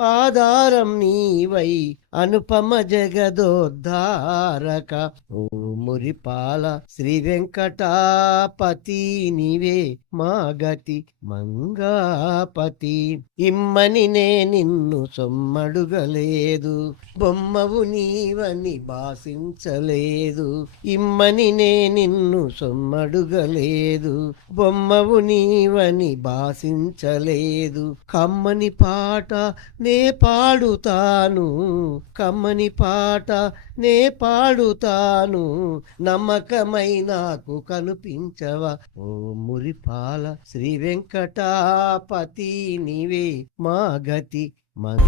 ఆధారం నీవై అనుపమ జగదోద్ధారక. ఓ మురిపాల శ్రీ వెంకటాపతి నీవే మా గతి మంగాపతి. ఇమ్మని నే నిన్ను సొమ్మడుగలేదు బొమ్మవు నీవని భాషించలేదు ఇమ్మని నే నిన్ను సొమ్మడుగలేదు బొమ్మవు నీవని భాషించలేదు కమ్మని పాట నే పాడుతాను కమ్మని పాట నే పాడుతాను. నమ్మకమై నాకు కనిపించవా? ఓ మురిపాల శ్రీ వెంకటాపతి నీవే మా గతి. మన